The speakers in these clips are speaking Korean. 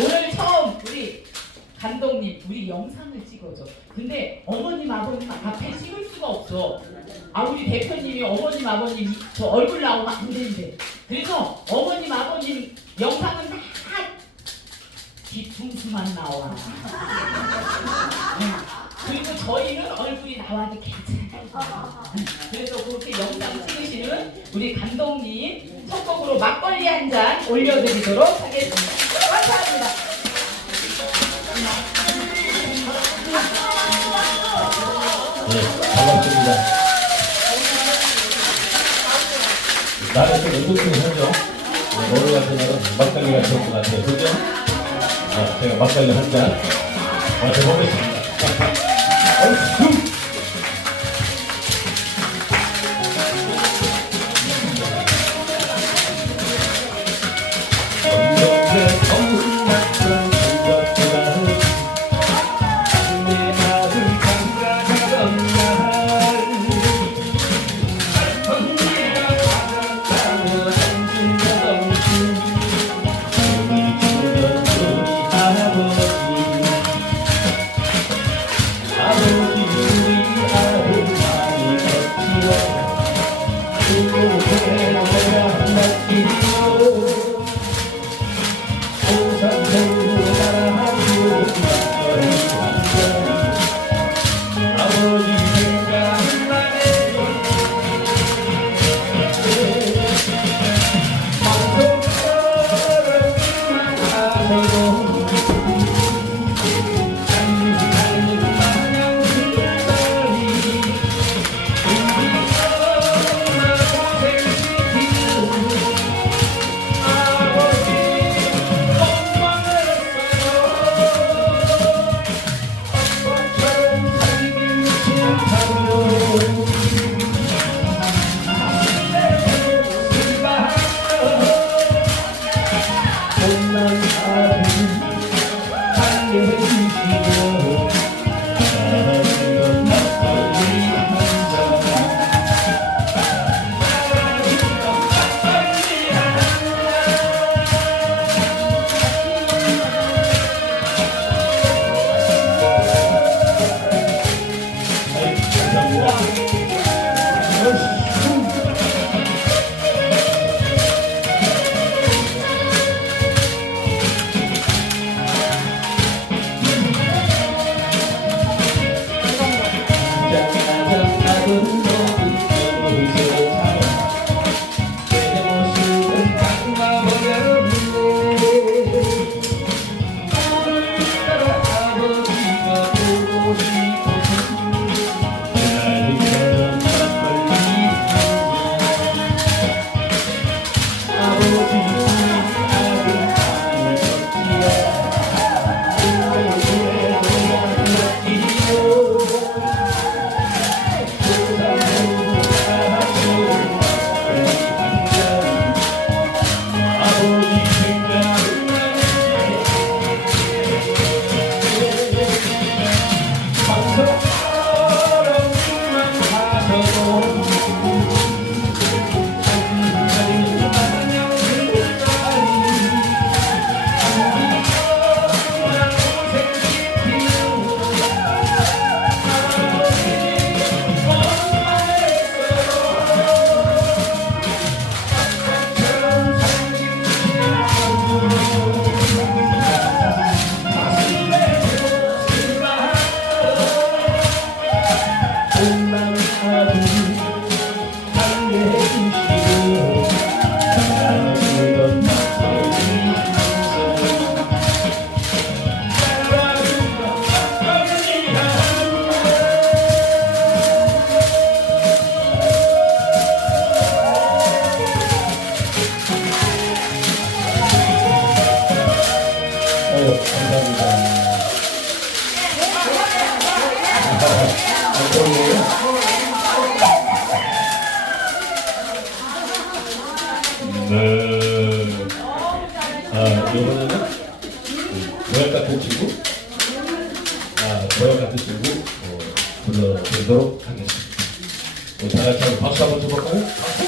오늘 처음 우리 감독님 우리 영상을 찍어줘. 근데 어머님 아버님 앞에 찍을 수가 없어. 아 우리 대표님이 어머님 아버님 저 얼굴 나오면 안 된대. 그래서 어머님 아버님 영상은 다 뒤통수만 나와. 응. 그리고 저희는 얼굴이 나와도 괜찮아요. 응. 그래서 그렇게 영상 찍으시는 우리 감독님 첫 곡으로 막걸리 한 잔 올려드리도록 하겠습니다. 네, 반갑습니다. 나는 좀 운동중하죠. 오늘 같은 날은 막걸리가 좋을 것 같아요. 그죠? 아, 제가 막걸리 한 잔 마셔보겠습니다. 네. 아, 이번에는 고향 같은 친구, 아, 고향 같은 친구, 어, 불러드리도록 하겠습니다. 어, 다 같이 한번 박수 한번 쳐볼까요?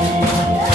Yeah.